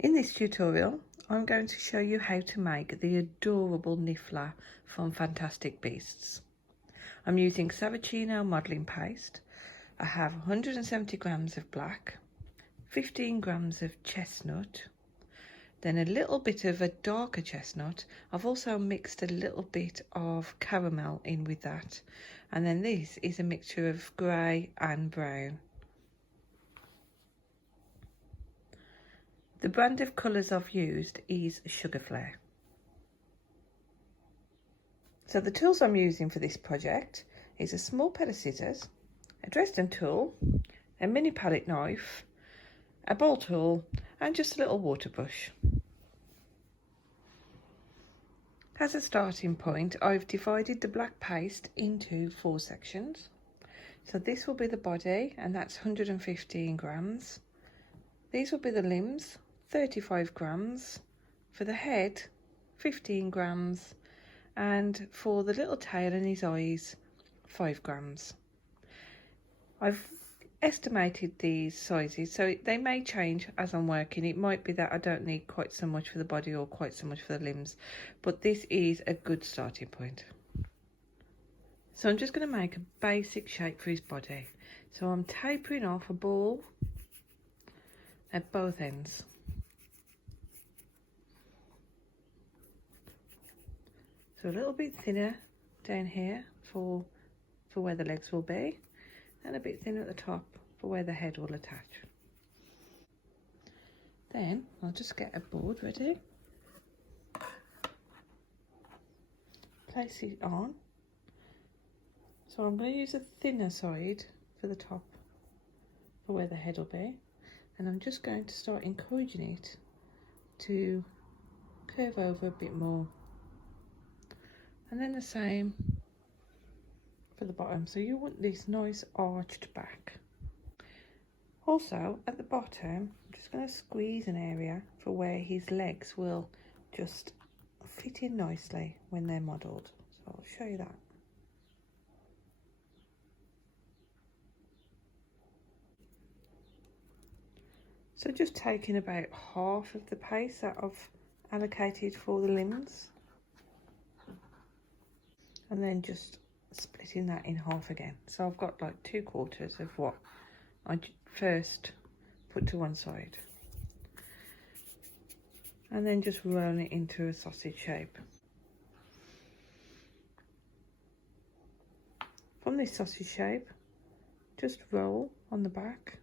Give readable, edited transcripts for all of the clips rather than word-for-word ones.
In this tutorial, I'm going to show you how to make the adorable Niffler from Fantastic Beasts. I'm using saracino modelling paste. I have 170 grams of black, 15 grams of chestnut, then a little bit of a darker chestnut. I've also mixed a little bit of caramel in with that, and then this is a mixture of grey and brown. The brand of colours I've used is Sugar Flare. So the tools I'm using for this project is a small pair of scissors, a Dresden tool, a mini palette knife, a bowl tool, and just a little water brush. As a starting point, I've divided the black paste into 4 sections. So this will be the body, and that's 115 grams. These will be the limbs, 35 grams. For the head, 15 grams. And for the little tail and his eyes, 5 grams. I've estimated these sizes, so they may change as I'm working. It might be that I don't need quite so much for the body or quite so much for the limbs, but this is a good starting point. So I'm just going to make a basic shape for his body. So I'm tapering off a ball at both ends. So a little bit thinner down here for where the legs will be, and a bit thinner at the top for where the head will attach. Then I'll just get a board ready, place it on. So I'm going to use a thinner side for the top for where the head will be, and I'm just going to start encouraging it to curve over a bit more, and then the same for the bottom. So you want this nice arched back. Also at the bottom, I'm just going to squeeze an area for where his legs will just fit in nicely when they're modelled. So I'll show you that. So just taking about half of the paste that I've allocated for the limbs, and then just splitting that in half again. So I've got like 2/4 of what I first put to one side, and then just rolling it into a sausage shape. From this sausage shape, just roll on the back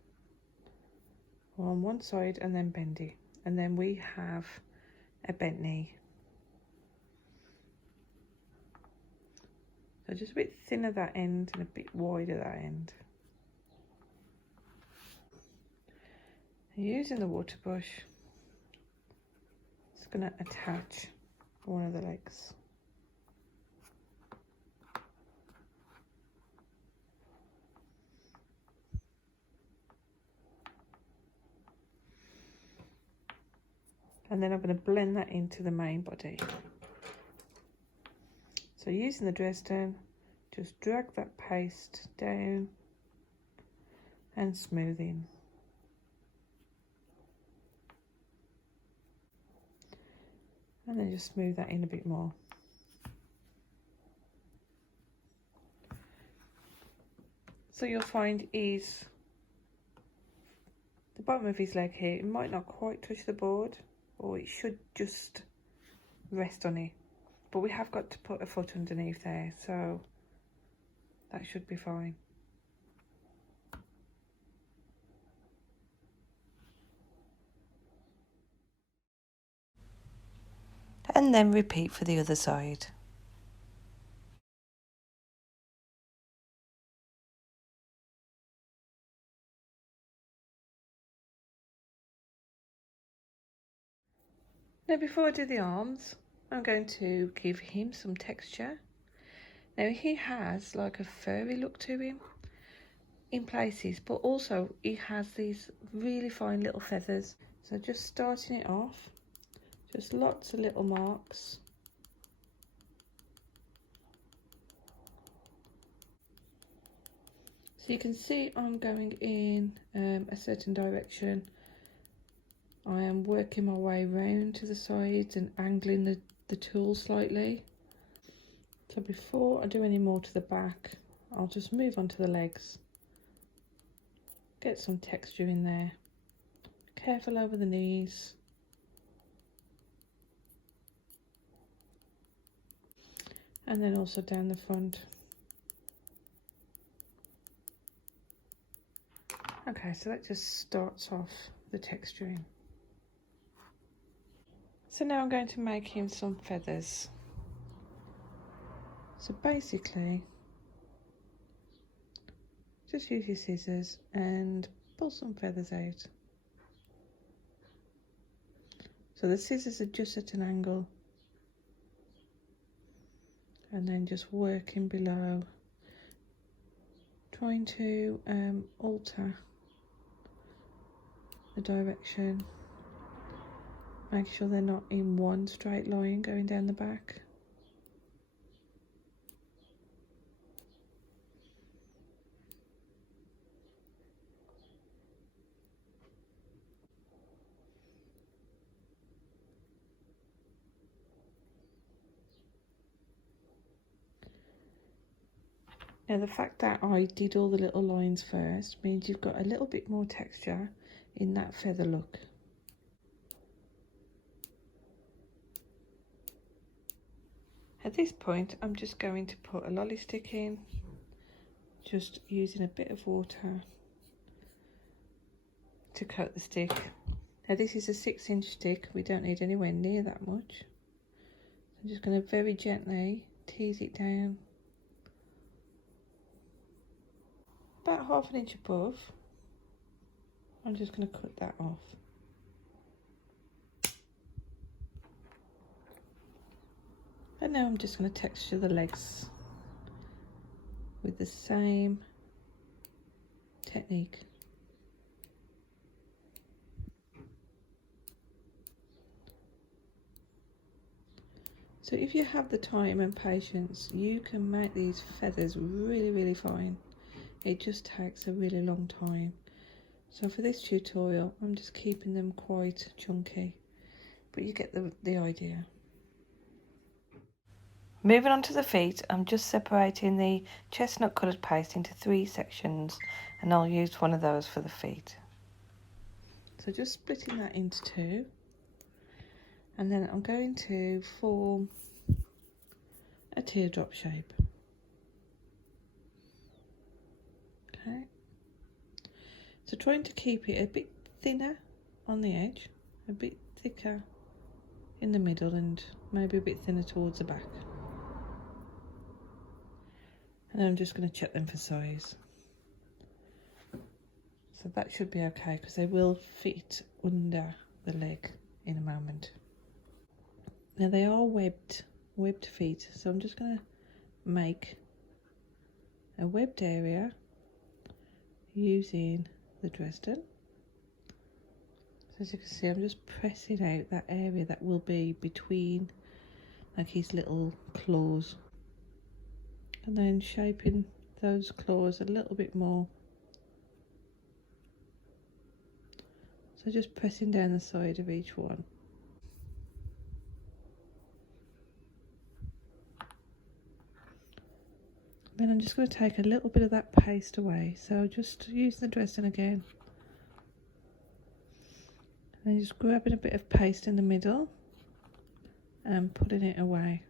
or on one side and then bend it, and then we have a bent knee. So just a bit thinner that end and a bit wider that end. And using the water brush, it's going to attach one of the legs. And then I'm going to blend that into the main body. So using the Dresden, just drag that paste down and smooth in. And then just smooth that in a bit more. So you'll find is the bottom of his leg here, it might not quite touch the board, or it should just rest on it. But we have got to put a foot underneath there, so that should be fine. And then repeat for the other side. Now before I do the arms, I'm going to give him some texture. Now he has like a furry look to him in places, but also he has these really fine little feathers. So just starting it off, just lots of little marks. So you can see I'm going in a certain direction I am working my way round to the sides and angling the tool slightly. So before I do any more to the back, I'll just move on to the legs. Get some texture in there. Careful over the knees. And then also down the front. Okay, so that just starts off the texturing. So now I'm going to make him some feathers. So basically, just use your scissors and pull some feathers out. So the scissors are just at an angle. And then just working below, trying to alter the direction. Make sure they're not in one straight line going down the back. Now the fact that I did all the little lines first means you've got a little bit more texture in that feather look. At this point I'm just going to put a lolly stick in, just using a bit of water to coat the stick. Now this is a 6-inch stick, we don't need anywhere near that much. I'm just going to very gently tease it down. About 1/2 inch above. I'm just going to cut that off. And now I'm just going to texture the legs with the same technique. So if you have the time and patience, you can make these feathers really fine. It just takes a really long time. So for this tutorial, I'm just keeping them quite chunky, but you get the idea. Moving on to the feet, I'm just separating the chestnut coloured paste into 3 sections, and I'll use one of those for the feet. So just splitting that into 2, and then I'm going to form a teardrop shape. Okay, so trying to keep it a bit thinner on the edge, a bit thicker in the middle, and maybe a bit thinner towards the back. And then I'm just going to check them for size. So that should be okay, because they will fit under the leg in a moment. Now they are webbed feet, so I'm just going to make a webbed area using the Dresden. So as you can see, I'm just pressing out that area that will be between like his little claws, and then shaping those claws a little bit more. So just pressing down the side of each one. Then I'm just going to take a little bit of that paste away. So just use the Dresden again. And just grabbing a bit of paste in the middle and putting it away.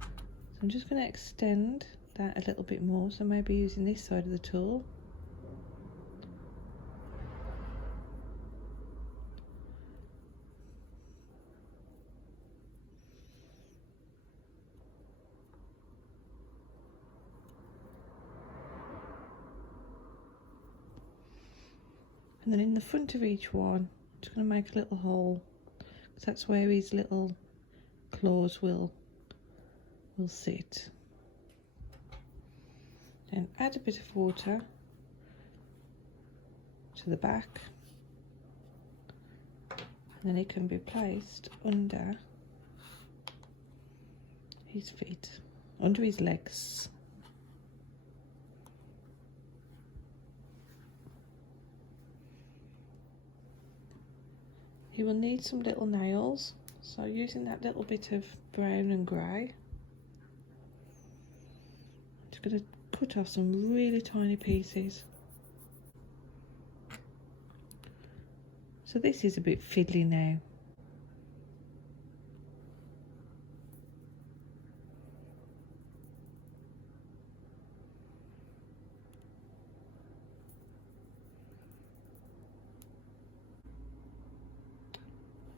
So I'm just going to extend that a little bit more. So maybe using this side of the tool. And then in the front of each one, I'm just going to make a little hole, because that's where his little claws will sit. And add a bit of water to the back, and then it can be placed under his feet, under his legs. He will need some little nails, so using that little bit of brown and grey, I'm just going to cut off some really tiny pieces. So this is a bit fiddly now.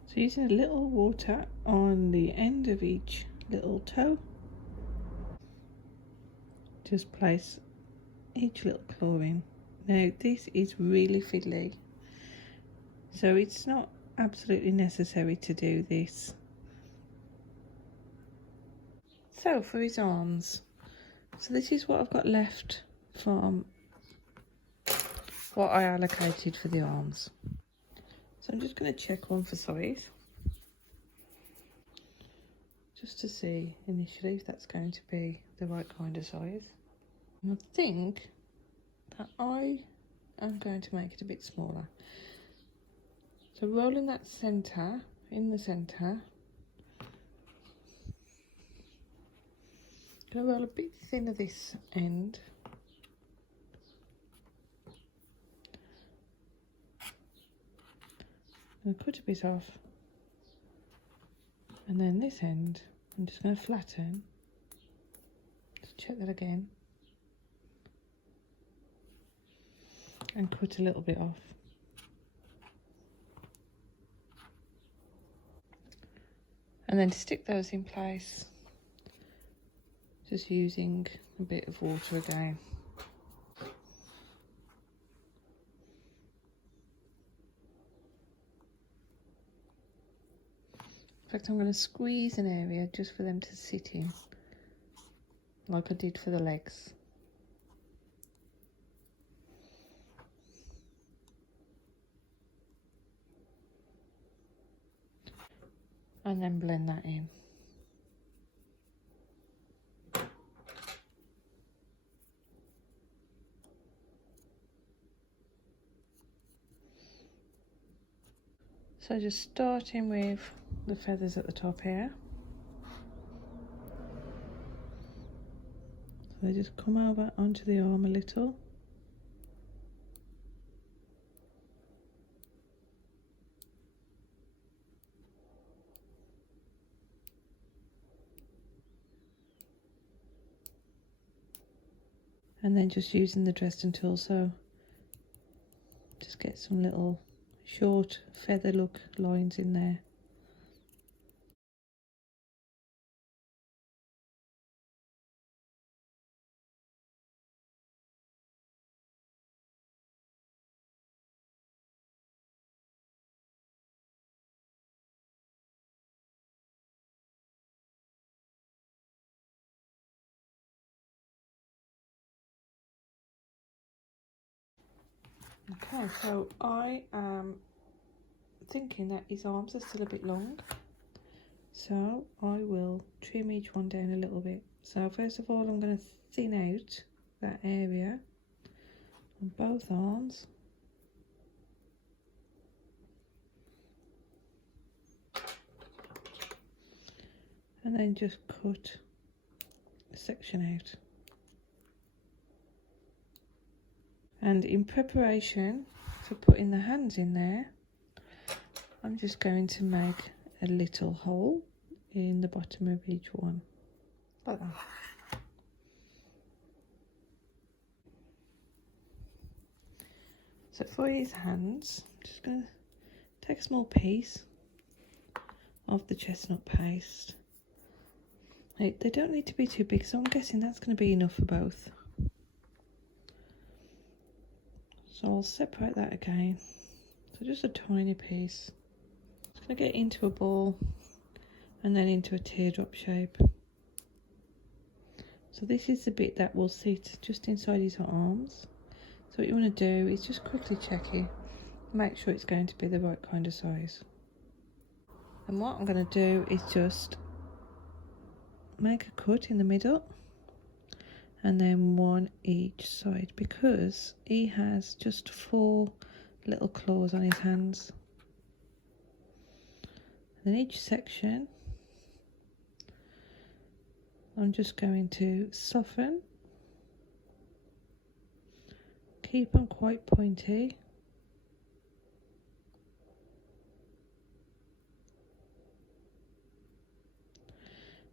So using a little water on the end of each little toe, just place each little claw in. Now this is really fiddly, so it's not absolutely necessary to do this. So for his arms, so this is what I've got left from what I allocated for the arms. So I'm just going to check one for size, just to see initially if that's going to be the right kind of size. And I think that I am going to make it a bit smaller. So rolling that centre, in the centre, I'm going to roll a bit thinner this end. I'm going to cut a bit off, and then this end I'm just going to flatten. Just check that again, and cut a little bit off. And then to stick those in place, just using a bit of water again. In fact, I'm going to squeeze an area just for them to sit in, like I did for the legs. And then blend that in. So just starting with the feathers at the top here. So they just come over onto the arm a little. And then just using the Dresden tool, so just get some little short feather look lines in there. Okay, so I am thinking that his arms are still a bit long, so I will trim each one down a little bit. So first of all, I'm going to thin out that area on both arms. And then just cut a section out. And in preparation for putting the hands in there, I'm just going to make a little hole in the bottom of each one, like that. So for his hands, I'm just going to take a small piece of the chestnut paste. They don't need to be too big, so I'm guessing that's going to be enough for both. So I'll separate that again. So just a tiny piece. It's going to get into a ball and then into a teardrop shape. So this is the bit that will sit just inside his arms. So what you want to do is just quickly check it, make sure it's going to be the right kind of size. And what I'm going to do is just make a cut in the middle and then one each side, because he has just 4 little claws on his hands. Then each section I'm just going to soften, keep them quite pointy.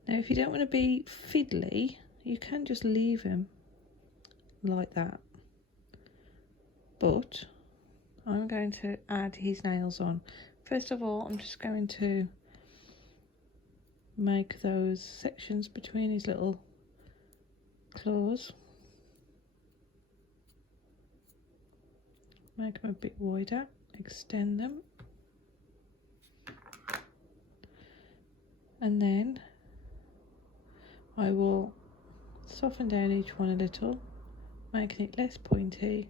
Now if you don't want to be fiddly, you can just leave them like that, but I'm going to add his nails on. First of all, I'm just going to make those sections between his little claws, make them a bit wider, extend them, and then I will soften down each one a little, making it less pointy.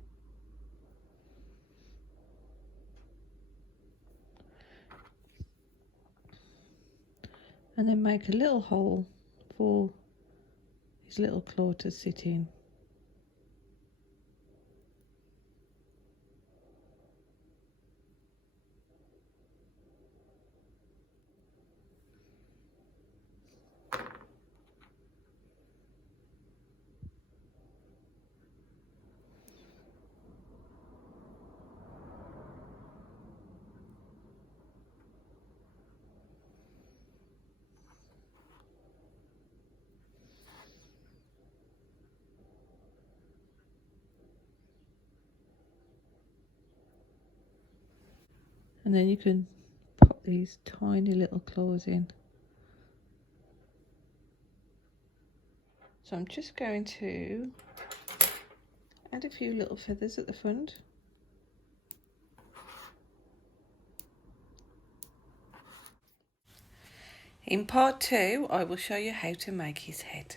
And then make a little hole for his little claw to sit in. And then you can pop these tiny little claws in. So I'm just going to add a few little feathers at the front. In part 2, I will show you how to make his head.